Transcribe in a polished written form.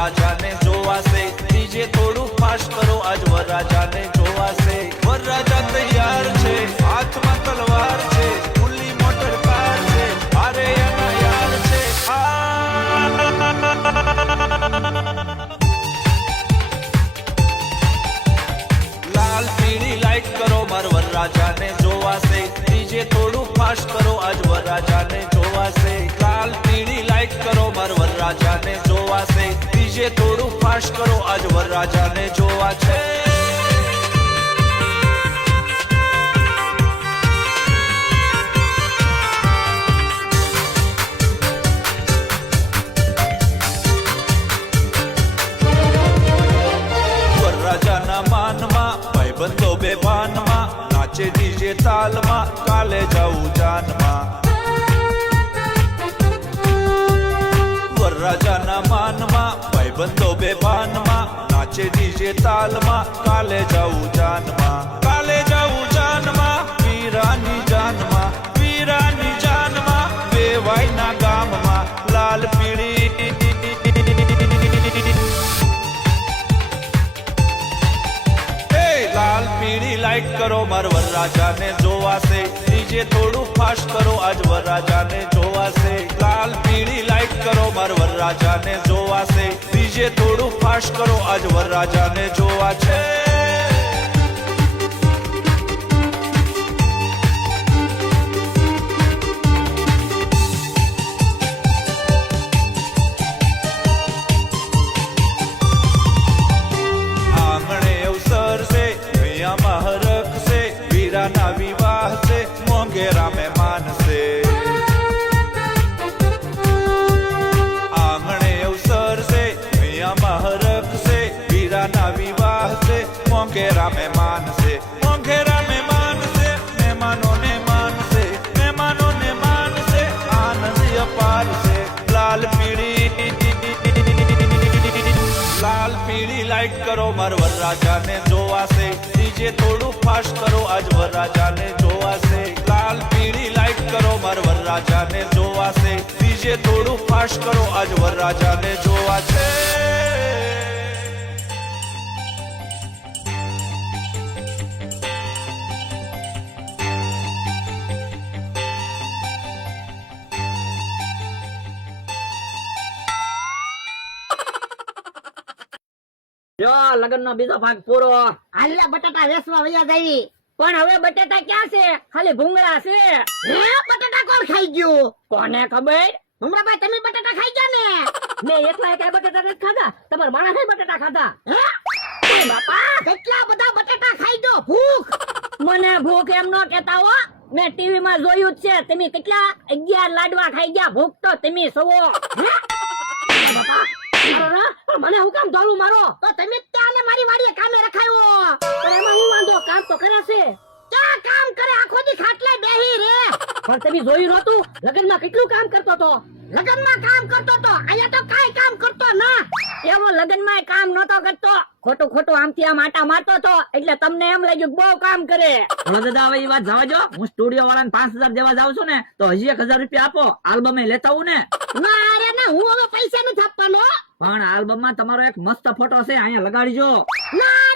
વરરાજાને જોવાશે DJ થોડું fast કરો આજ વરરાજાને જોવાશે વરરાજા તૈયાર છે હાથમાં તલવાર છે ખુલ્લી મોટર કાર છે અરે એના યાર છે લાલ પીળી લાઈટ કરો માર વરરાજાને જોવાશે ડીજે થોડું ફાસ્ટ કરો આજ વરરાજાને જોવાશે લાલ પીળી લાઈટ કરો માર વરરાજાને જોવાશે ડીજે થોડું ફાસ્ટ કરો આજ વરરાજાને જોવા છે વરરાજાના માનમાં ભાઈબંધો બેભાનમાં નાચે ડીજે તાલમાં કાલે જાવું જાનમાં વરરાજાના માનમાં ભાઈબંધો બેભાનમાં નાચે ડીજે તાલમાં કાલે જાવું જાનમાં કાલે જાવું જાનમાં વીરાની જાનમાં વેવાઈના ગામમાં લાલ પીળી લાલ પીળી લાઈટ કરો માર વરરાજાને જોવાશે ડીજે થોડું ફાસ્ટ કરો આજ વરરાજાને જોવાશે લાલ પીળી લાઈટ કરો માર વરરાજાને જોવાશે ડીજે થોડું ફાસ્ટ કરો આજ વરરાજાને જોવા છે આંગણે અવસર છે અહીંયામાં હરખ છે વીરાના વિવાહ છે મોંઘેરા મહેમાન છે આંગણે અવસર છે અહીંયામાં હરખ છે વીરાના વિવાહ છે મોંઘેરા મહેમાન છે મોંઘેરા મહેમાન છે મહેમાનોને માનશે મહેમાનોને માનશે આનંદ અપાર છે લાલ પીળી લાઈટ કરો માર વરરાજાને જોવાશે ડીજે થોડું ફાસ્ટ કરો આજ વરરાજાને જોવાશે લાલ પીળી લાઈટ કરો માર વરરાજાને જોવાશે ડીજે થોડું ફાસ્ટ કરો આજ વરરાજાને જોવા છે જો લગન નો બીજો ભાગ પૂરો હાલ્યા બટાટા વેસવા વયા જાવી પણ હવે બટેટા ક્યાં છે ખાલી ભૂંગળા છે હે બટાટા કોણ ખાઈ ગયું કોને ખબર ભમરાભાઈ તમે બટાટા ખાઈ ગયા ને મેં એકલા એક બટેટા નથી ખાધા તમારા માણસે બટેટા ખાધા હે બાપા કેટલા બધા બટાટા ખાઈ ગયો ભૂખ મને ભૂખ એમ નો કહેતા હો મેં ટીવી માં જોયું જ છે તમે કેટલા 11 લાડવા ખાઈ ગયા ભૂખ તો તમે સવો બાપા મને હું કામ ધોલું મારો તો તમે ત્યાંને મારી વાડીએ કામે રખાયો પણ એમાં હું વાંધો કામ તો કરે છે ક્યાં કામ કરે આખો દી ખાટલે બેહી રે પણ તમે જોયું નતું લગનમાં કેટલું કામ કરતો તો લગનમાં કામ કરતો તો અહીંયા તો કાઈ કામ કરતો ના એવો લગનમાં કામ નતો કરતો ખોટું આમથી આમ આટા મારતો તો એટલે તમને એમ લાગ્યું બહુ કામ કરે દાદા હવે એ વાત જવા જો હું સ્ટુડિયો વાળાને 5000 દેવા જાઉં છું ને તો હજી 1000 રૂપિયા આપો આલ્બમ લેતા આવું ને ના રે ના હું હવે પૈસા નથી આપવાનો પણ આલ્બમ માં તમારો એક મસ્ત ફોટો છે અહીંયા લગાડીજો ના